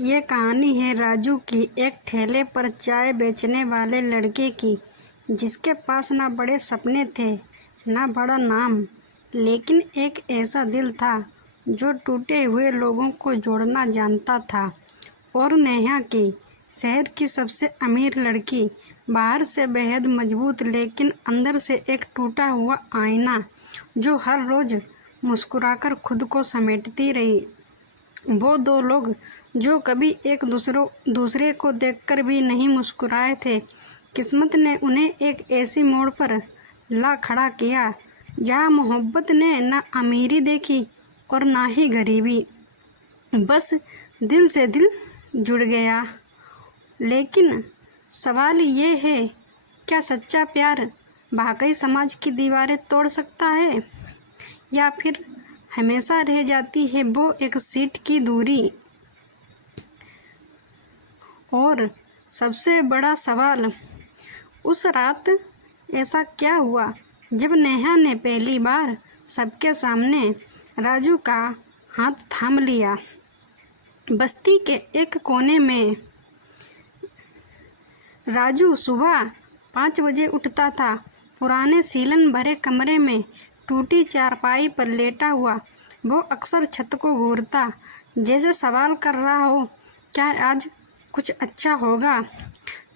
ये कहानी है राजू की, एक ठेले पर चाय बेचने वाले लड़के की, जिसके पास ना बड़े सपने थे ना बड़ा नाम, लेकिन एक ऐसा दिल था जो टूटे हुए लोगों को जोड़ना जानता था। और नेहा की, शहर की सबसे अमीर लड़की, बाहर से बेहद मजबूत लेकिन अंदर से एक टूटा हुआ आईना, जो हर रोज़ मुस्कुराकर खुद को समेटती रही। वो दो लोग जो कभी एक दूसरे को देखकर भी नहीं मुस्कुराए थे, किस्मत ने उन्हें एक ऐसी मोड़ पर ला खड़ा किया जहाँ मोहब्बत ने न अमीरी देखी और ना ही गरीबी, बस दिल से दिल जुड़ गया। लेकिन सवाल ये है, क्या सच्चा प्यार वाकई समाज की दीवारें तोड़ सकता है, या फिर हमेशा रह जाती है वो एक सीट की दूरी। और सबसे बड़ा सवाल, उस रात ऐसा क्या हुआ जब नेहा ने पहली बार सबके सामने राजू का हाथ थाम लिया। बस्ती के एक कोने में राजू सुबह 5 बजे उठता था। पुराने सीलन भरे कमरे में टूटी चारपाई पर लेटा हुआ वो अक्सर छत को घूरता, जैसे सवाल कर रहा हो, क्या आज कुछ अच्छा होगा।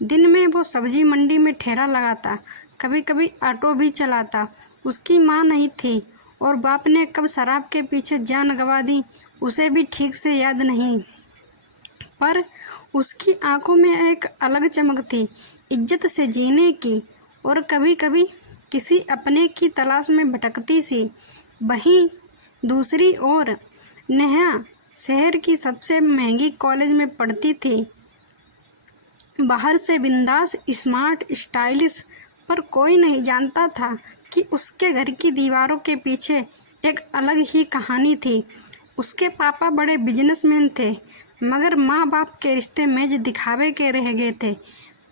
दिन में वो सब्जी मंडी में ठेला लगाता, कभी कभी ऑटो भी चलाता। उसकी माँ नहीं थी और बाप ने कब शराब के पीछे जान गंवा दी उसे भी ठीक से याद नहीं, पर उसकी आंखों में एक अलग चमक थी, इज्जत से जीने की। और कभी कभी किसी अपने की तलाश में भटकती सी। वहीं दूसरी ओर नेहा शहर की सबसे महंगी कॉलेज में पढ़ती थी, बाहर से बिंदास, स्मार्ट, स्टाइलिश, पर कोई नहीं जानता था कि उसके घर की दीवारों के पीछे एक अलग ही कहानी थी। उसके पापा बड़े बिजनेसमैन थे, मगर माँ बाप के रिश्ते मेज दिखावे के रह गए थे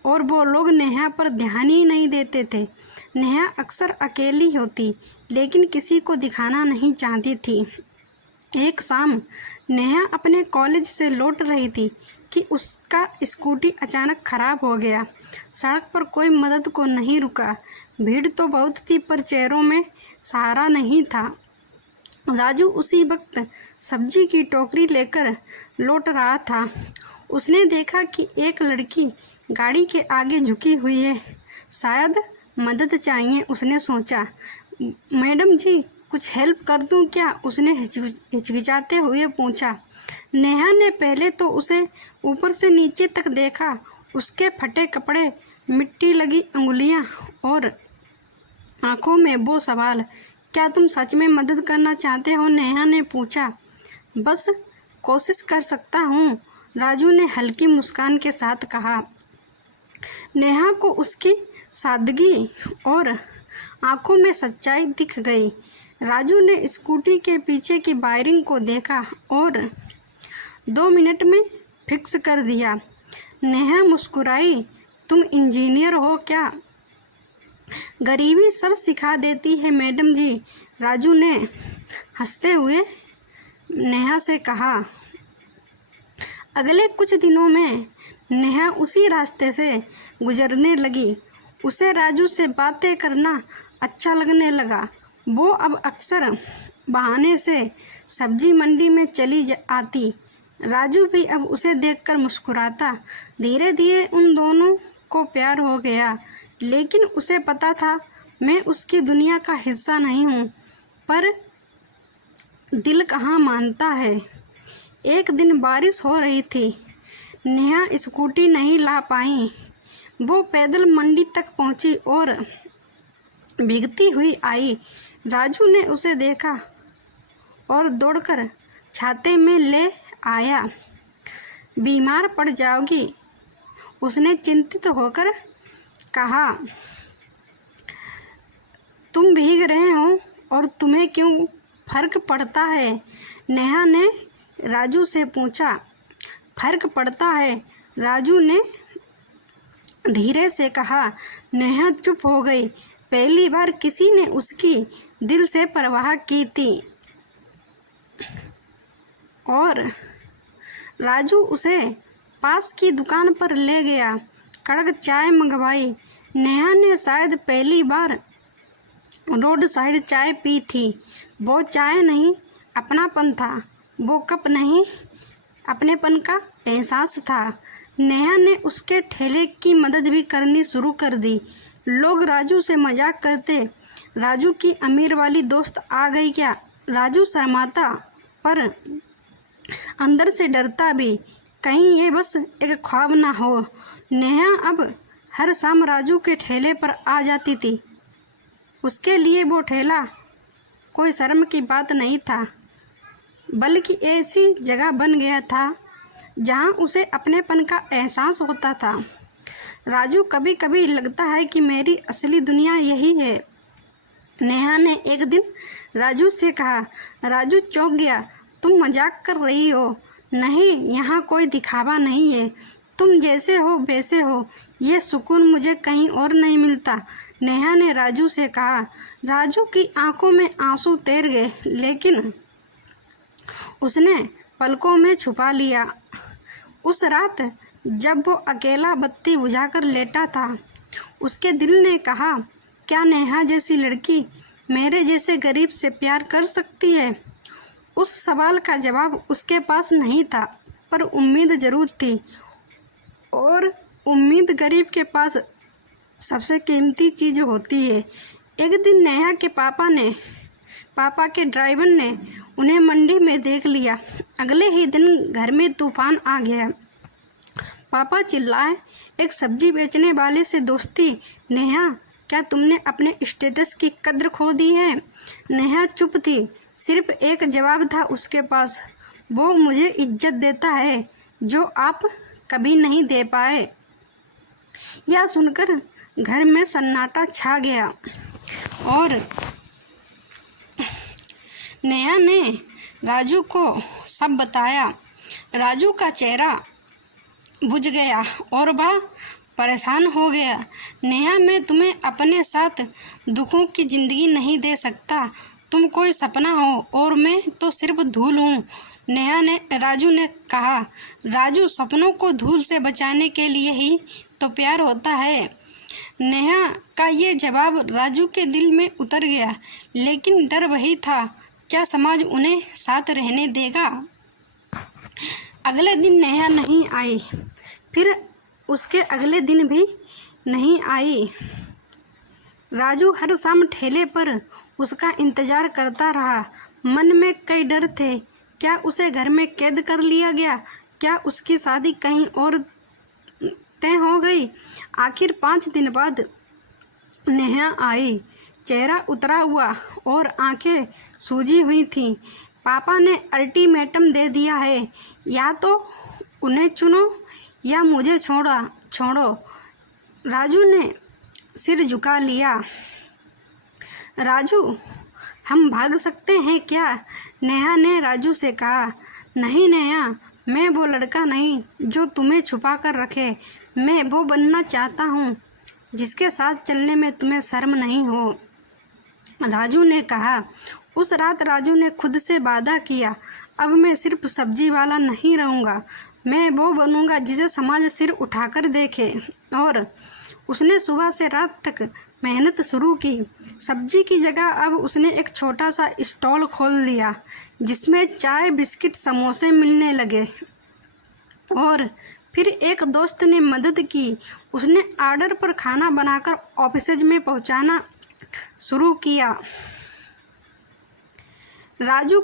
और वो लोग नेहा पर ध्यान ही नहीं देते थे। नेहा अक्सर अकेली होती, लेकिन किसी को दिखाना नहीं चाहती थी। एक शाम नेहा अपने कॉलेज से लौट रही थी कि उसका स्कूटी अचानक खराब हो गया। सड़क पर कोई मदद को नहीं रुका। भीड़ तो बहुत थी, पर चेहरों में सहारा नहीं था। राजू उसी वक्त सब्जी की टोकरी लेकर लौट रहा था। उसने देखा कि एक लड़की गाड़ी के आगे झुकी हुई है, शायद मदद चाहिए। उसने सोचा, मैडम जी, कुछ हेल्प कर दूं क्या? उसने हिचकिचाते हुए पूछा। नेहा ने पहले तो उसे ऊपर से नीचे तक देखा। उसके फटे कपड़े, मिट्टी लगी उंगलियां और आंखों में वो सवाल, क्या तुम सच में मदद करना चाहते हो? नेहा ने पूछा। बस कोशिश कर सकता हूँ, राजू ने हल्की मुस्कान के साथ कहा। नेहा को उसकी सादगी और आंखों में सच्चाई दिख गई। राजू ने स्कूटी के पीछे की वायरिंग को देखा और 2 मिनट में फिक्स कर दिया। नेहा मुस्कुराई, तुम इंजीनियर हो क्या? गरीबी सब सिखा देती है मैडम जी, राजू ने हंसते हुए नेहा से कहा। अगले कुछ दिनों में नेहा उसी रास्ते से गुजरने लगी। उसे राजू से बातें करना अच्छा लगने लगा। वो अब अक्सर बहाने से सब्जी मंडी में चली आती। राजू भी अब उसे देखकर मुस्कुराता। धीरे धीरे उन दोनों को प्यार हो गया, लेकिन उसे पता था, मैं उसकी दुनिया का हिस्सा नहीं हूँ। पर दिल कहाँ मानता है। एक दिन बारिश हो रही थी। नेहा स्कूटी नहीं ला पाई। वो पैदल मंडी तक पहुंची और भीगती हुई आई। राजू ने उसे देखा और दौड़कर छाते में ले आया। बीमार पड़ जाओगी, उसने चिंतित होकर कहा। तुम भीग रहे हो और तुम्हें क्यों फर्क पड़ता है? नेहा ने राजू से पूछा। फर्क पड़ता है, राजू ने धीरे से कहा। नेहा चुप हो गई। पहली बार किसी ने उसकी दिल से परवाह की थी। और राजू उसे पास की दुकान पर ले गया। कड़क चाय मंगवाई। नेहा ने शायद पहली बार रोड साइड चाय पी थी। वो चाय नहीं अपनापन था, वो कप नहीं अपनेपन का एहसास था। नेहा ने उसके ठेले की मदद भी करनी शुरू कर दी। लोग राजू से मजाक करते, राजू की अमीर वाली दोस्त आ गई क्या। राजू शर्माता पर अंदर से डरता भी, कहीं ये बस एक ख्वाब ना हो। नेहा अब हर शाम राजू के ठेले पर आ जाती थी। उसके लिए वो ठेला कोई शर्म की बात नहीं था, बल्कि ऐसी जगह बन गया था जहां उसे अपनेपन का एहसास होता था। राजू, कभी कभी लगता है कि मेरी असली दुनिया यही है, नेहा ने एक दिन राजू से कहा। राजू चौंक गया। तुम मजाक कर रही हो? नहीं, यहाँ कोई दिखावा नहीं है, तुम जैसे हो वैसे हो। ये सुकून मुझे कहीं और नहीं मिलता, नेहा ने राजू से कहा। राजू की आंखों में आंसू तैर गए, लेकिन उसने पलकों में छुपा लिया। उस रात जब वो अकेला बत्ती बुझाकर लेटा था, उसके दिल ने कहा, क्या नेहा जैसी लड़की मेरे जैसे गरीब से प्यार कर सकती है? उस सवाल का जवाब उसके पास नहीं था, पर उम्मीद जरूर थी, और उम्मीद गरीब के पास सबसे कीमती चीज़ होती है। एक दिन नेहा के पापा के ड्राइवर ने उन्हें मंडी में देख लिया। अगले ही दिन घर में तूफान आ गया। पापा चिल्लाए, एक सब्जी बेचने वाले से दोस्ती? नेहा, क्या तुमने अपने स्टेटस की कद्र खो दी है? नेहा चुप थी। सिर्फ एक जवाब था उसके पास, वो मुझे इज्जत देता है जो आप कभी नहीं दे पाए। यह सुनकर घर में सन्नाटा छा गया और नेहा ने राजू को सब बताया। राजू का चेहरा बुझ गया और वह परेशान हो गया। नेहा, मैं तुम्हें अपने साथ दुखों की ज़िंदगी नहीं दे सकता। तुम कोई सपना हो और मैं तो सिर्फ धूल हूँ, राजू ने कहा। राजू, सपनों को धूल से बचाने के लिए ही तो प्यार होता है। नेहा का ये जवाब राजू के दिल में उतर गया, लेकिन डर वही था, क्या समाज उन्हें साथ रहने देगा? अगले दिन नेहा नहीं आई, फिर उसके अगले दिन भी नहीं आई। राजू हर शाम ठेले पर उसका इंतज़ार करता रहा। मन में कई डर थे। क्या उसे घर में कैद कर लिया गया? क्या उसकी शादी कहीं और तय हो गई? आखिर 5 दिन बाद नेहा आई। चेहरा उतरा हुआ और आंखें सूजी हुई थीं। पापा ने अल्टीमेटम दे दिया है, या तो उन्हें चुनो या मुझे छोड़ो। राजू ने सिर झुका लिया। राजू, हम भाग सकते हैं क्या? नेहा ने राजू से कहा। नहीं नेहा, मैं वो लड़का नहीं जो तुम्हें छुपा कर रखे। मैं वो बनना चाहता हूँ जिसके साथ चलने में तुम्हें शर्म नहीं हो, राजू ने कहा। उस रात राजू ने खुद से वादा किया, अब मैं सिर्फ सब्जी वाला नहीं रहूँगा, मैं वो बनूँगा जिसे समाज सिर उठाकर देखे। और उसने सुबह से रात तक मेहनत शुरू की। सब्जी की जगह अब उसने एक छोटा सा स्टॉल खोल लिया, जिसमें चाय, बिस्किट, समोसे मिलने लगे। और फिर एक दोस्त ने मदद की। उसने ऑर्डर पर खाना बनाकर ऑफिसेज में पहुंचाना शुरू किया। राजू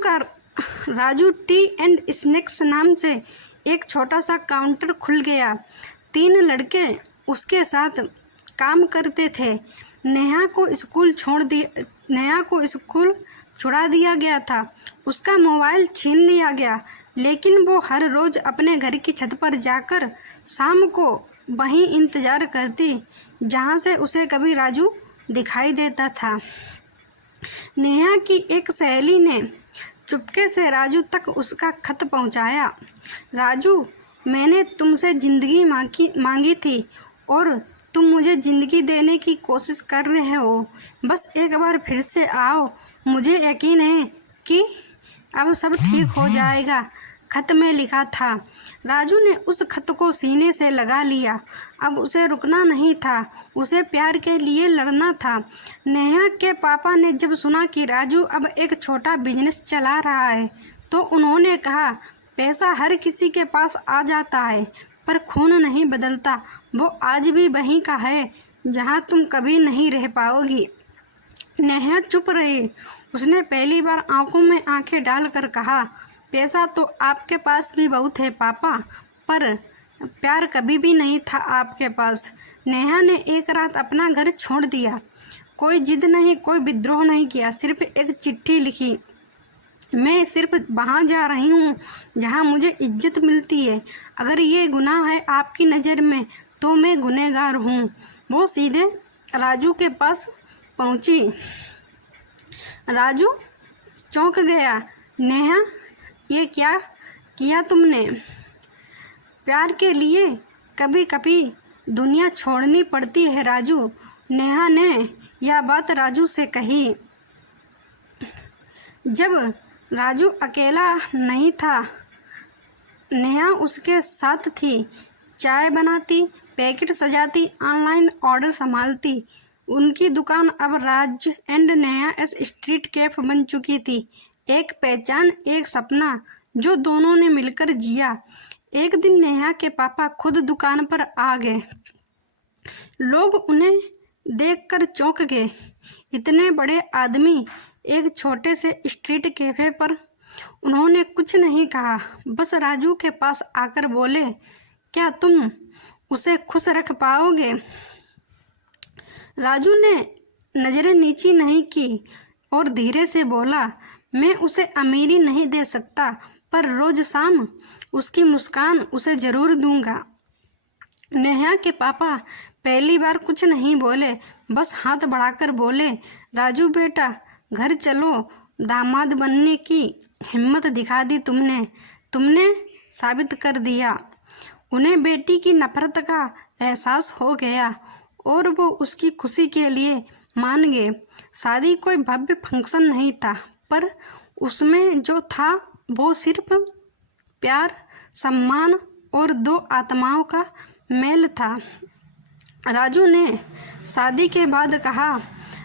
टी एंड स्नैक्स नाम से एक छोटा सा काउंटर खुल गया। 3 लड़के उसके साथ काम करते थे। नेहा को स्कूल छुड़ा दिया गया था। उसका मोबाइल छीन लिया गया, लेकिन वो हर रोज़ अपने घर की छत पर जाकर शाम को वहीं इंतज़ार करती, जहाँ से उसे कभी राजू दिखाई देता था। नेहा की एक सहेली ने चुपके से राजू तक उसका खत पहुँचाया। राजू, मैंने तुमसे ज़िंदगी मांगी थी और तुम मुझे ज़िंदगी देने की कोशिश कर रहे हो। बस एक बार फिर से आओ, मुझे यकीन है कि अब सब ठीक हो जाएगा। खत में लिखा था। राजू ने उस खत को सीने से लगा लिया। अब उसे रुकना नहीं था, उसे प्यार के लिए लड़ना था। नेहा के पापा ने जब सुना कि राजू अब एक छोटा बिजनेस चला रहा है तो उन्होंने कहा, पैसा हर किसी के पास आ जाता है पर खून नहीं बदलता। वो आज भी वहीं का है जहाँ तुम कभी नहीं रह पाओगी। नेहा चुप रही। उसने पहली बार आंखों में आंखें डालकर कहा, पैसा तो आपके पास भी बहुत है पापा, पर प्यार कभी भी नहीं था आपके पास। नेहा ने एक रात अपना घर छोड़ दिया। कोई जिद नहीं, कोई विद्रोह नहीं किया, सिर्फ एक चिट्ठी लिखी। मैं सिर्फ वहाँ जा रही हूँ जहाँ मुझे इज्जत मिलती है। अगर ये गुनाह है आपकी नज़र में तो मैं गुनहगार हूँ। वो सीधे राजू के पास पहुँची। राजू चौंक गया। नेहा, ये क्या किया तुमने? प्यार के लिए कभी कभी दुनिया छोड़नी पड़ती है राजू। नेहा ने यह बात राजू से कही जब राजू अकेला नहीं था। नेहा उसके साथ थी। चाय बनाती, पैकेट सजाती, ऑनलाइन ऑर्डर संभालती। उनकी दुकान अब Raj and Neha s street cafe बन चुकी थी। एक पहचान, एक सपना जो दोनों ने मिलकर जिया। एक दिन नेहा के पापा खुद दुकान पर आ गए। लोग उन्हें देखकर चौंक गए। इतने बड़े आदमी एक छोटे से स्ट्रीट कैफे पर। उन्होंने कुछ नहीं कहा, बस राजू के पास आकर बोले, क्या तुम उसे खुश रख पाओगे? राजू ने नज़रें नीची नहीं की और धीरे से बोला, मैं उसे अमीरी नहीं दे सकता, पर रोज़ शाम उसकी मुस्कान उसे ज़रूर दूंगा। नेहा के पापा पहली बार कुछ नहीं बोले, बस हाथ बढ़ाकर बोले, राजू बेटा घर चलो। दामाद बनने की हिम्मत दिखा दी तुमने साबित कर दिया। उन्हें बेटी की नफरत का एहसास हो गया और वो उसकी खुशी के लिए मान गए। शादी कोई भव्य फंक्शन नहीं था, पर उसमें जो था वो सिर्फ प्यार, सम्मान और दो आत्माओं का मेल था। राजू ने शादी के बाद कहा,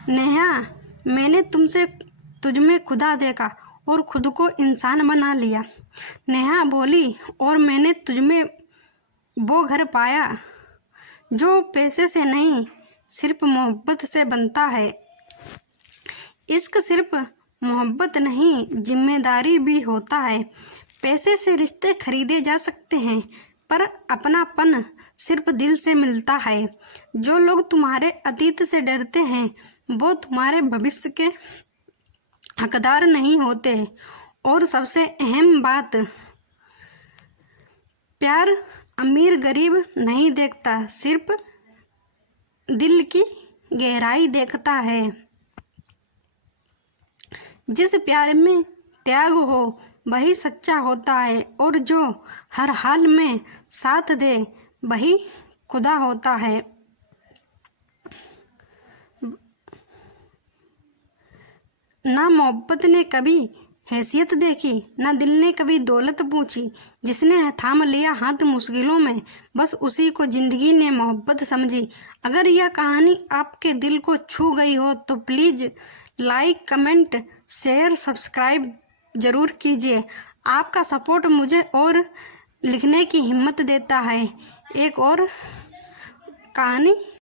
नेहा, मैंने तुझ में खुदा देखा और खुद को इंसान बना लिया। नेहा बोली, और मैंने तुझ में वो घर पाया जो पैसे से नहीं, सिर्फ मोहब्बत से बनता है। इश्क सिर्फ मोहब्बत नहीं, जिम्मेदारी भी होता है। पैसे से रिश्ते खरीदे जा सकते हैं, पर अपनापन सिर्फ दिल से मिलता है। जो लोग तुम्हारे अतीत से डरते हैं वो तुम्हारे भविष्य के हकदार नहीं होते। और सबसे अहम बात, प्यार अमीर गरीब नहीं देखता, सिर्फ दिल की गहराई देखता है। जिस प्यार में त्याग हो वही सच्चा होता है, और जो हर हाल में साथ दे वही खुदा होता है। ना मोहब्बत ने कभी हैसियत देखी, ना दिल ने कभी दौलत पूछी। जिसने थाम लिया हाथ मुश्किलों में, बस उसी को जिंदगी ने मोहब्बत समझी। अगर यह कहानी आपके दिल को छू गई हो तो please like, comment, share, subscribe ज़रूर कीजिए। आपका सपोर्ट मुझे और लिखने की हिम्मत देता है। एक और कहानी